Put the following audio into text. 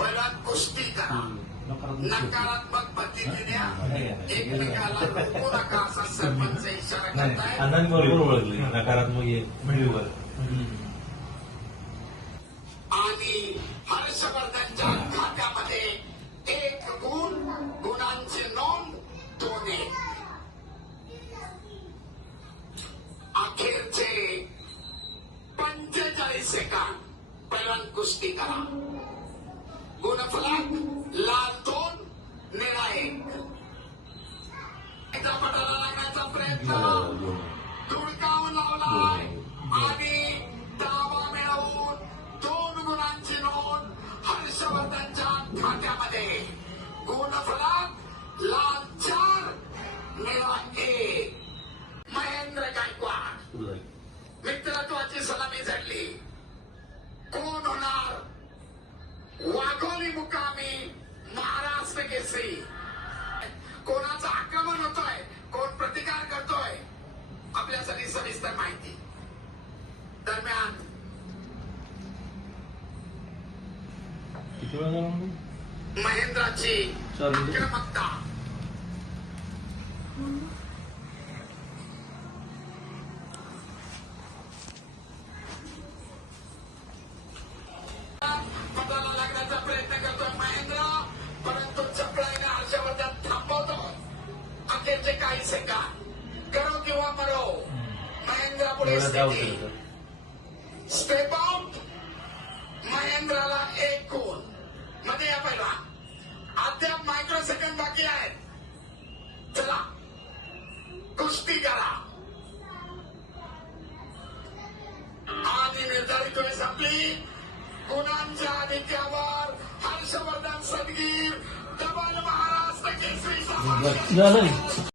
परत कुस्ती करा. नकारात्मक पद्धतीने एकमेकाला रोखू नका असा सरपंच इशारा करताय. अण्णांनी बरोबर ओळखले नकारात्मक व्हिडिओवर. आणि हर्षवर्धनच्या खात्यामध्ये 1 गुण, गुणांची नोंद 2. अखेरचे 45 सेकंद पहिल्यांदा कुस्ती करा. गुणफलक लाल 2, निळा 1. चित्रपटाला लागण्याचा प्रयत्न धुडकावून लावलाय आणि दावा मिळवून 2 गुणांची नोंद हर्षवर्धनच्या खात्यामध्ये. गुणफलक लाल 4, निळा 1. महेंद्र गायकवाड मित्रत्वाची सलामी झडली. कोण होणार वाघोली मुकामी महाराष्ट्र केसरी? कोणाचं आक्रमण होतोय, कोण प्रतिकार करतोय, आपल्यासाठी सविस्तर माहिती. दरम्यान महेंद्राची आक्रमकता पदाला लागण्याचा प्रयत्न करतोय महेंद्र, परंतु चपळाईने हर्षवर्धन थांबवतो. अखेरचे काही सेकंद करो किंवा मरो. महेंद्र पुढे स्थिती स्टेप आउट. महेंद्राला 1 गुण. मध्ये या पहिला अद्याप मायक्रो सेकंद बाकी आहेत. चला कुस्ती करा. आणि निर्धारित वेळ संपली. गुणांच्या आधिक्यावर हर्षवर्धन सदगीर डबल महाराष्ट्र केसरी.